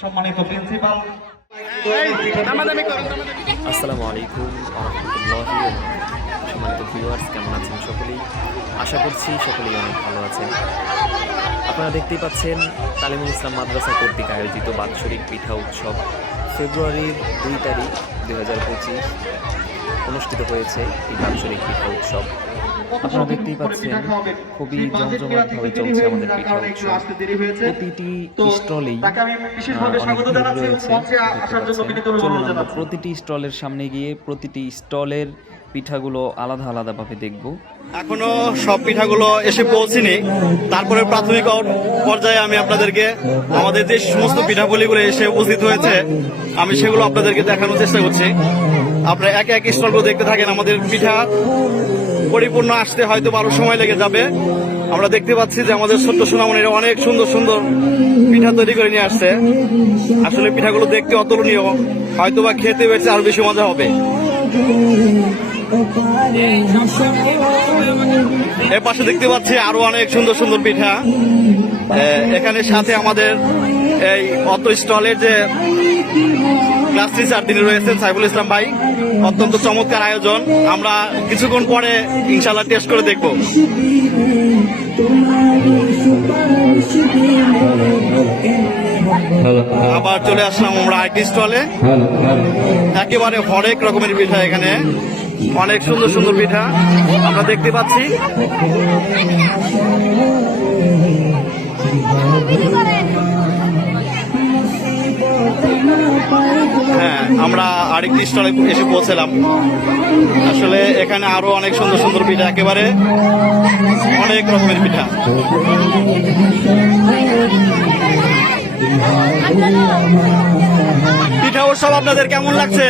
সম্মানিত প্রিন্সিপাল। আসসালামু আলাইকুম রহমতুল্লাহি সম্মানিত ভিউয়ার্স কেমন আছেন সকলেই? আশা করছি সকলেই অনেক ভালো আছেন। আপনারা দেখতেই পাচ্ছেন তালিমুল ইসলাম মাদ্রাসা কর্তৃক আয়োজিত বাৎসরিক পিঠা উৎসব ফেব্রুয়ারির দুই তারিখ দু হাজার পঁচিশ। অনুষ্ঠিত হয়েছে এই বাৎসরিক পিঠা উৎসব। আপনারা দেখতেই পাচ্ছেন খুবই জমজমাটভাবে চলছে আমাদের পিঠা উৎসব। প্রতিটি স্টলেই রয়েছে প্রতিটি স্টলের সামনে গিয়ে প্রতিটি স্টলের পিঠাগুলো আলাদা আলাদাভাবে দেখব। এখনও সব পিঠাগুলো এসে পৌঁছিনি। তারপরে প্রাথমিক পর্যায়ে আমি আপনাদেরকে আমাদের যে সমস্ত পিঠাগুলিগুলো এসে উপস্থিত হয়েছে আমি সেগুলো আপনাদেরকে দেখানোর চেষ্টা করছি। আপনারা একে এক স্টলগুলো দেখতে থাকেন, আমাদের পিঠা পরিপূর্ণ আসতে হয়তো আরও সময় লেগে যাবে। আমরা দেখতে পাচ্ছি যে আমাদের ছোট্ট সোনামণিরা অনেক সুন্দর সুন্দর পিঠা তৈরি করে নিয়ে আসছে। আসলে পিঠাগুলো দেখতে অতুলনীয় হয়তো বা খেতে বেড়েছে আরও বেশি মজা হবে। এর পাশে দেখতে পাচ্ছি আরও অনেক সুন্দর সুন্দর পিঠা। এখানে সাথে আমাদের এই অত স্টলের যে ক্লাস টিচার তিনি রয়েছেন সাইফুল ইসলাম ভাই। অত্যন্ত চমৎকার আয়োজন। আমরা কিছুক্ষণ পরে ইনশাল্লাহ টেস্ট করে দেখব। আবার চলে আসলাম আমরা আইটি স্টলে একেবারে হরেক রকমের পিঠা এখানে। অনেক সুন্দর সুন্দর পিঠা আমরা দেখতে পাচ্ছি। হ্যাঁ আমরা আরেকটি স্টলে এসে পৌঁছলাম। আসলে এখানে আরও অনেক সুন্দর সুন্দর পিঠা, একেবারে অনেক রকমের পিঠা। পিঠা উৎসব আপনাদের কেমন লাগছে?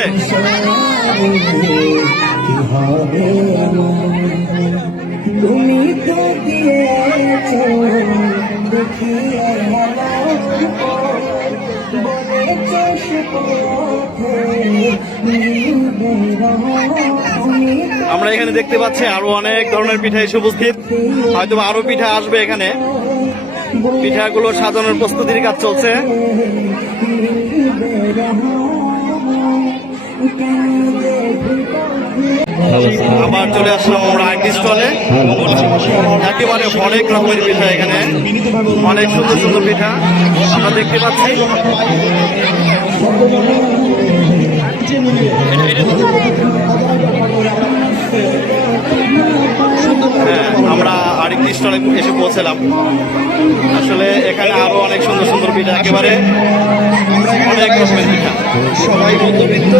আমরা এখানে দেখতে পাচ্ছি আরও অনেক ধরনের পিঠা এসে উপস্থিত। হয়তো আরও পিঠা আসবে এখানে। পিঠাগুলো সাজানোর প্রস্তুতির কাজ চলছে। আবার চলে আসলাম আমরা আইটি স্টলে। একেবারে অনেক রকমের পিঠা এখানে। অনেক সুন্দর সুন্দর পিঠা আমরা দেখতে পাচ্ছি। হ্যাঁ আমরা আরেকটি স্টলে এসে পৌঁছলাম। আসলে এখানে আরও অনেক সুন্দর সুন্দর পিঠা, একেবারে অনেক রকমের পিঠা। সবাই মধ্যবিত্ত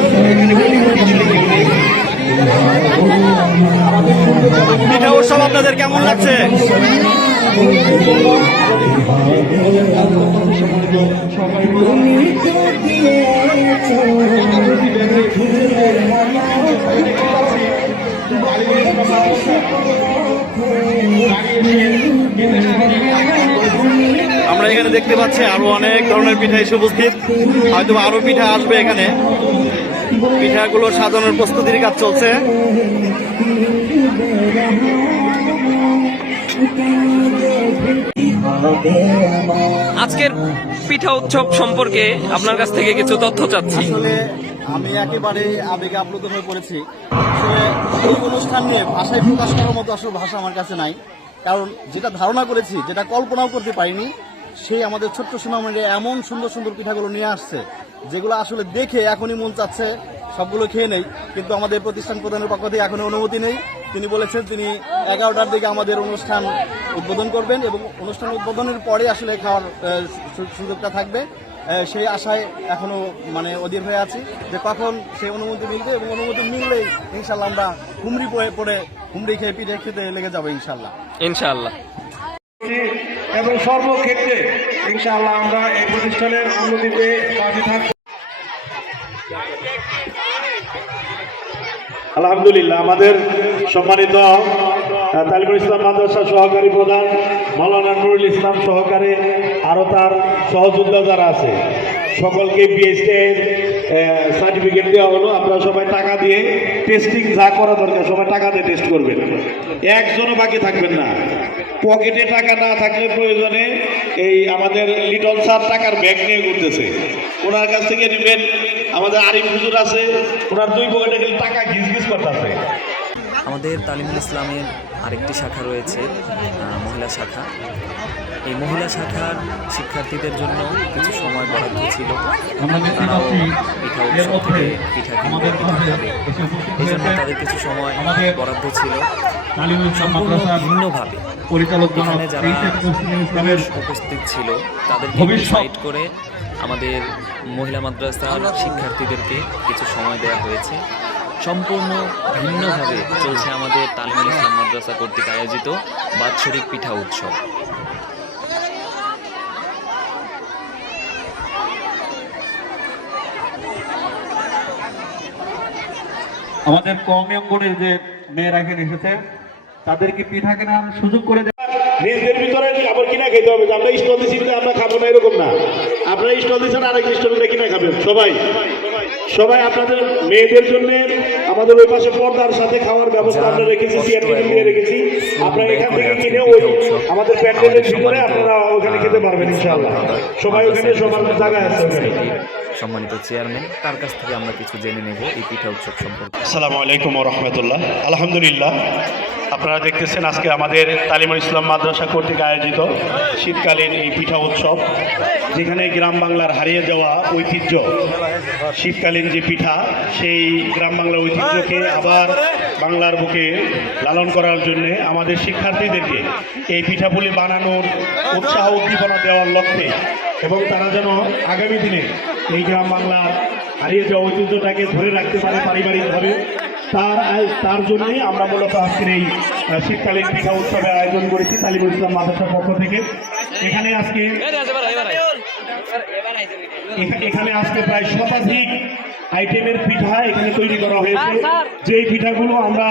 পিঠা উৎসব আপনাদের কেমন লাগছে? আমরা এখানে দেখতে পাচ্ছি আরও অনেক ধরনের পিঠা এসে উপস্থিত। হয়তো আরও পিঠা আসবে এখানে। পিঠাগুলো সাজানোর প্রস্তুতির কাজ চলছে। আজকের পিঠা উৎসব সম্পর্কে আপনার কাছ থেকে কিছু তথ্য চাচ্ছি। আসলে আমি একেবারে আবেগে আপ্লুত হয়ে পড়েছি। এই অনুষ্ঠান নিয়ে ভাষায় প্রকাশ করার মতো আসলে ভাষা আমার কাছে নাই। কারণ যেটা ধারণা করেছি যেটা কল্পনাও করতে পারিনি সেই আমাদের ছোট্ট সোনামণিরা এমন সুন্দর সুন্দর পিঠাগুলো নিয়ে আসছে। যেগুলো আসলে দেখে এখনই মন চাচ্ছে সবগুলো খেয়ে নেই। কিন্তু আমাদের প্রতিষ্ঠান প্রধানের পক্ষ থেকে এখনও অনুমতি নেই। তিনি বলেছেন তিনি এগারোটার দিকে আমাদের অনুষ্ঠান উদ্বোধন করবেন এবং অনুষ্ঠান উদ্বোধনের পরে আসলে খাওয়ার সু- সুযোগটা থাকবে। সেই আশায় এখনও মানে অধীর হয়ে আছি যে কখন সেই অনুমতি মিলবে এবং অনুমতি মিললেই ইনশাল্লাহ আমরা হুমড়ি পড়ে পড়ে হুমড়ি খেয়ে পিঠে খেতে লেগে যাব ইনশাল্লাহ ইনশাল্লাহ এবং সর্বক্ষেত্রে ইনশাআল্লাহ আমরা এই প্রতিষ্ঠানের উন্নতিতে থাকব। আলহামদুলিল্লাহ আমাদের সম্মানিত আহ, তালিমুল ইসলাম মাদ্রাসা সহকারী প্রধান মৌলানা নুরুল ইসলাম সহকারে আরও তার সহযোদ্ধা যারা আছে সকলকে বিএসএর সার্টিফিকেট দেওয়া হলো। আপনারা সবাই টাকা দিয়ে টেস্টিং যা করা দরকার সবাই টাকা দিয়ে টেস্ট করবেন। একজনও বাকি থাকবেন না। পকেটে টাকা না থাকলে প্রয়োজনে এই আমাদের লিটন স্যার টাকার ব্যাগ নিয়ে ঘুরতেছে। ওনার কাছ থেকে নেবেন। আমাদের আরিফ হুজুর আছে ওনার দুই পকেটে খালি টাকা ঘিস ঘিস করতেছে। আমাদের তালিমুল ইসলামের আরেকটি শাখা রয়েছে মহিলা শাখা। এই মহিলা শাখার শিক্ষার্থীদের জন্য কিছু সময় বরাদ্দ ছিল। তারাও পিঠা উৎসব থেকে পিঠা কিনবে পিঠা খাবে। এই জন্য তাদের কিছু সময় বরাদ্দ ছিল। সম্পূর্ণ ভিন্নভাবে পরিচালক এখানে যারা উপস্থিত ছিল তাদের ভবিষ্যৎ। সাইড করে আমাদের মহিলা মাদ্রাসার শিক্ষার্থীদেরকে কিছু সময় দেওয়া হয়েছে। সম্পূর্ণ ভিন্নভাবে চলছে আমাদের তালিমুল ইসলাম মাদ্রাসা কর্তৃক আয়োজিত বাৎসরিক পিঠা উৎসব। আমাদের কমে অঙ্গনের যে মেয়েরা এখানে এসেছে তাদেরকে পিঠা কেনার সুযোগ করে দেওয়া নিজেদের ভিতরে আবার কিনা খেতে হবে আমরা স্টল দিচ্ছি আমরা খাব না এরকম না। আপনারা স্টল দিচ্ছেন আরেক স্টলে কিনা খাবেন। সবাই। সবাই আপনাদের মেয়েদের জন্য আমাদের ওই পাশে পর্দার সাথে খাওয়ার ব্যবস্থা আমরা রেখেছি দিয়ে রেখেছি। আপনারা এখান থেকে কিনে ওই আমাদের প্যান্ডেলের ভিতরে আপনারা ওখানে খেতে পারবেন ইনশাআল্লাহ। সবাই ওখানে সবার জায়গায় আছে ওখানে। সম্মানিত চেয়ারম্যান তার কাছ থেকে আমরা কিছু জেনে নেব এই পিঠা উৎসব সম্পর্কে। আসসালামু আলাইকুম রহমতুল্লাহ। আলহামদুলিল্লাহ। আপনারা দেখতেছেন আজকে আমাদের তালিমুল ইসলাম মাদ্রাসা কর্তৃক আয়োজিত শীতকালীন এই পিঠা উৎসব, যেখানে গ্রাম বাংলার হারিয়ে যাওয়া ঐতিহ্য, শীতকালীন যে পিঠা, সেই গ্রাম বাংলার ঐতিহ্যকে আবার বাংলার বুকে লালন করার জন্যে আমাদের শিক্ষার্থীদেরকে এই পিঠাপুলি বানানোর উৎসাহ উদ্দীপনা দেওয়ার লক্ষ্যে এবং তারা যেন আগামী দিনে এই গ্রাম বাংলার হারিয়ে যাওয়া ঐতিহ্যটাকে ধরে রাখতে পারে পারিবারিকভাবে। তার তার জন্যই আমরা মূলত আজকের এই শীতকালীন পিঠা উৎসবের আয়োজন করেছি তালিমুল ইসলাম মাদ্রাসার পক্ষ থেকে। এখানে আজকে এখানে আজকে প্রায় শতাধিক আইটেমের পিঠা এখানে তৈরি করা হয়েছে। যেই পিঠাগুলো আমরা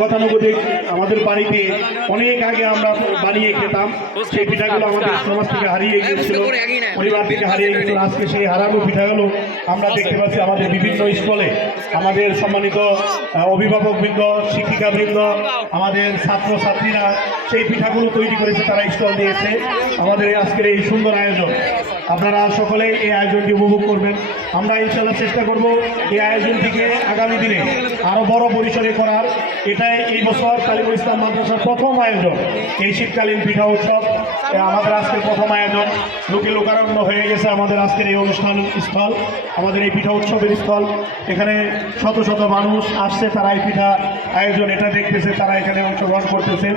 গতানুগতিক আমাদের বাড়িতে অনেক আগে আমরা বানিয়ে খেতাম সেই পিঠাগুলো আমাদের সমাজ থেকে হারিয়ে গিয়েছিল পরিবার থেকে হারিয়ে গিয়েছিল। আজকে সেই হারানো পিঠাগুলো আমরা দেখতে পাচ্ছি আমাদের বিভিন্ন স্কুলে আমাদের সম্মানিত অভিভাবকবৃন্দ শিক্ষিকাবৃন্দ আমাদের ছাত্র ছাত্রীরা সেই পিঠাগুলো তৈরি করেছে তারা স্টল দিয়েছে। আমাদের আজকের এই সুন্দর আয়োজন। আপনারা সকলে এই আয়োজনটি উপভোগ করবেন। আমরা ইনশাল্লাহ চেষ্টা করব এই আয়োজনটিকে আগামী দিনে আরও বড় পরিসরে করার। এটাই এই বছর তালিমুল ইসলাম মাদ্রাসার প্রথম আয়োজন। এই শীতকালীন পিঠা উৎসব আমাদের আজকের প্রথম আয়োজন। লোকে লোকারণ্য হয়ে গেছে আমাদের আজকের এই অনুষ্ঠান স্থল, আমাদের এই পিঠা উৎসবের স্থল। এখানে শত শত মানুষ আসছে, তারা এই পিঠা আয়োজন এটা দেখতেছে, তারা এখানে অংশগ্রহণ করতেছে।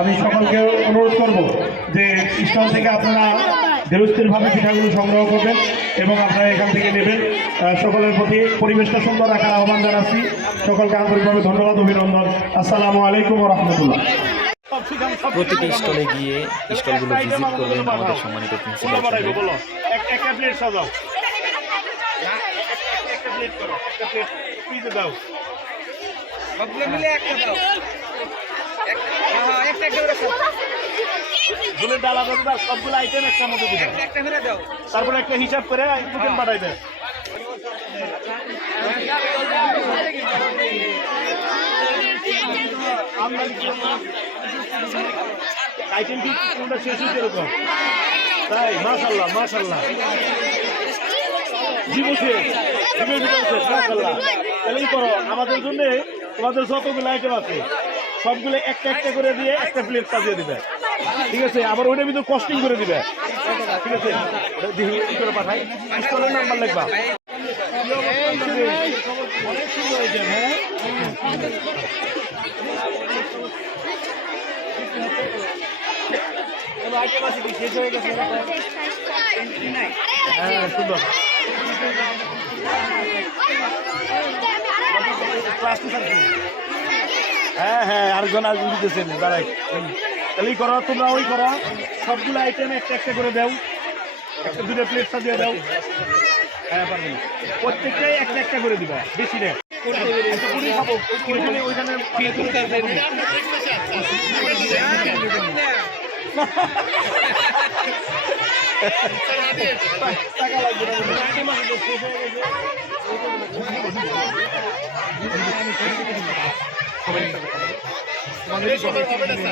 আমি সকলকে অনুরোধ করব যে স্টল থেকে আপনারা ধীরস্থিরভাবে পিঠাগুলো সংগ্রহ করবেন এবং আপনারা এখান থেকে নেবেন। সকলের প্রতি পরিবেশটা সুন্দর রাখার আহ্বান জানাচ্ছি। সকলকে আন্তরিকভাবে ধন্যবাদ অভিনন্দন। আসসালামু আলাইকুম রহমতুল্লাহ। প্রতিটি স্টলে গিয়ে স্টলগুলো ভিজিট করবেন আমাদের সম্মানিত প্রিন্সিপাল একটা একটা দুলের ডাল আলাদা সবগুলো আইটেম একটা মতো দিবে। তারপরে একটা হিসাব করে টোকেন পাঠাইবে আইটেম কি? কোনটা শেষ হয়েছে এরকম? তাই মাশাল্লাহ মাশাল্লাহ জীবছে জীবের ভিতরে শেষ মাশাল্লাহ তাহলে করো আমাদের জন্য তোমাদের যতগুলো আইটেম আছে সবগুলো একটা একটা করে দিয়ে একটা প্লেট সাজিয়ে দিবে। ঠিক আছে, আবার ওইটার ভিতরে কস্টিং করে দিবে। ঠিক আছে করে পাঠাই নাম্বার হ্যাঁ হয়ে হ্যাঁ সুন্দর হ্যাঁ হ্যাঁ আরেকজন আরেকজন দিতেছেন দাঁড়াই তাহলেই করো তোমরা ওই করো সবগুলো আইটেম একটা একটা করে দাও। একটা দুটো প্লেট সাজিয়ে দাও। হ্যাঁ পারবেন প্রত্যেকটাই একটা একটা করে দিবা বেশি ওইখানে টাকা হয়ে গেছে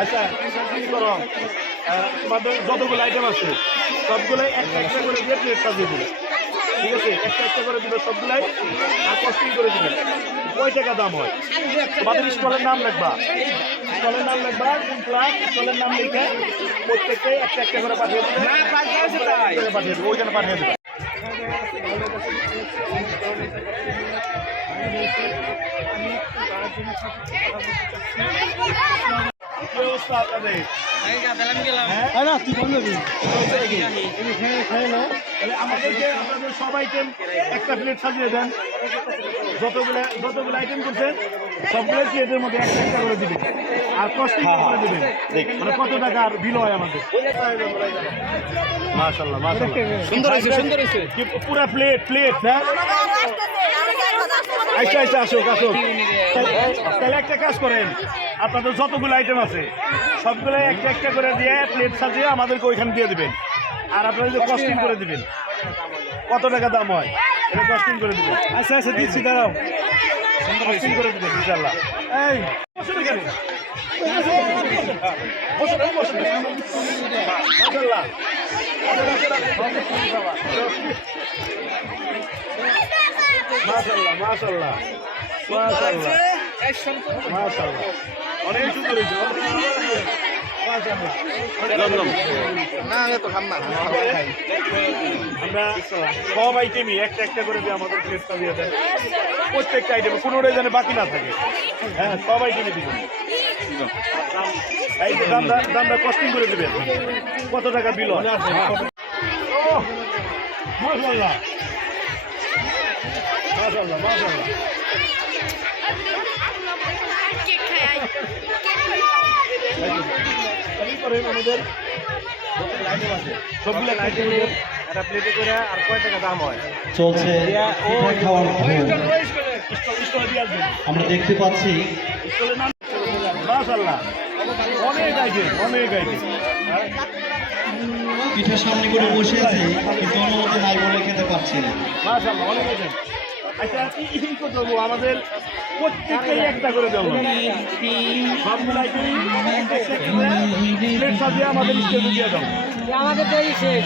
আচ্ছা কি করো আহ, তোমাদের যতগুলো আইটেম আছে সবগুলো একটা একটা করে দিয়ে প্লেট সাজিয়ে দিবে। ঠিক আছে? একটা একটা করে দিবে সবগুলাই আর কস্টিং করে দিবে। কয় টাকা দাম হয়? তোমাদের স্টলের নাম লিখবা। স্টলের নাম লিখবা কোন ক্লাস স্টলের নাম লিখে প্রত্যেকটাই একটা একটা করে পাঠিয়ে দেবে। পাঠিয়ে দেবে ওইখানে পাঠিয়ে দেবে। কি অবস্থা আপনাদের আমাদেরকে আপনাদের সব আইটেম একটা প্লেট সাজিয়ে দেন। যতগুলো যতগুলো আইটেম করছেন সবগুলো প্লেটের মধ্যে একটা একটা করে দিবেন? আর কস্টিং করে দিবেন? মানে কত টাকা বিল হয় আমাদের? মাশাল্লাহ মাশাল্লাহ সুন্দর হয়েছে সুন্দর হয়েছে। পুরো প্লেট প্লেট হ্যাঁ? আচ্ছা আচ্ছা আসুক আসুক। তাহলে- একটা কাজ করেন, আপনাদের যতগুলো আইটেম আছে, সবগুলো একটা একটা করে দিয়ে প্লেট সাজিয়ে আমাদেরকে ওইখানে দিয়ে দিবেন। আর আপনারা যে কস্টিং করে দিবেন, কত টাকা দাম হয়, এটা কস্টিং করে দিবেন। আচ্ছা আচ্ছা দিচ্ছি, দাঁড়াও। কস্টিং করে দিবেন ইনশাল্লাহ এই, বসুন মাশাআল্লাহ মাশাআল্লাহ। মাশাআল্লাহ। মাশাআল্লাহ। অনেক সুন্দর হয়েছে। আমরা সব আইটেমই একটা একটা করে আমাদের প্লেটটা দিয়ে দেন প্রত্যেকটা আইটেমে কোনোটাই যেন বাকি না থাকে। হ্যাঁ সব আইটেমে দিবেন। এই দামটা দামটা কস্টিং করে দিবেন। কত টাকা বিল ও মাশাআল্লাহ আমাদের সবগুলো একটা প্লেটে করে আর কয় টাকা দাম হয়? চলছে খাওয়ার আমরা দেখতে পাচ্ছি। অনেক আইটেম অনেক আইটেম। পিঠা সামনে করে বসে আছি কিন্তু অনুমতি নাই বলে খেতে পারছি না। অনেক আচ্ছা দেবো আমাদের প্রত্যেকটাই একটা করে দেবো। সবগুলো আইটেম প্লেট সাজিয়ে আমাদের স্টেজে দিয়ে দাও। শেষ।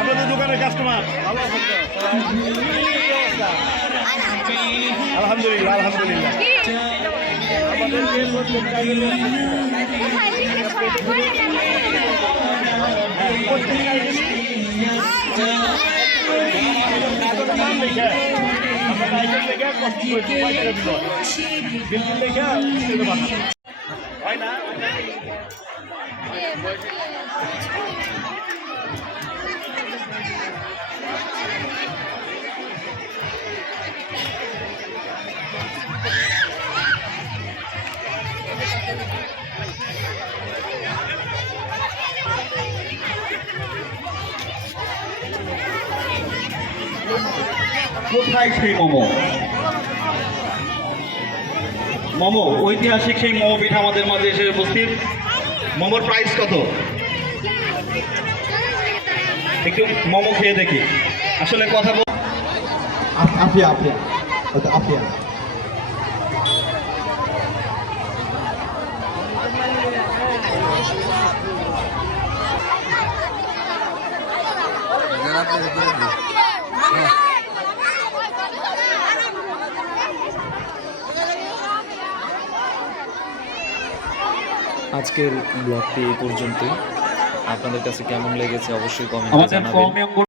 আপনাদের দোকানের কাস্টমার আলহামদুলিল্লাহ আলহামদুলিল্লাহ। আমাদেরকে প্রত্যেকটা কোথায় সেই মোমো? মোমো ঐতিহাসিক সেই মোমো পিঠা আমাদের মাঝে এসে উপস্থিত। মোমোর প্রাইস কত? একটু মোমো খেয়ে দেখি। আসলে কথা বল আফিয়া আফিয়া। আফিয়া। আজকের ব্লগটি এই পর্যন্ত আপনাদের কাছে কেমন লেগেছে অবশ্যই কমেন্টে জানাবেন।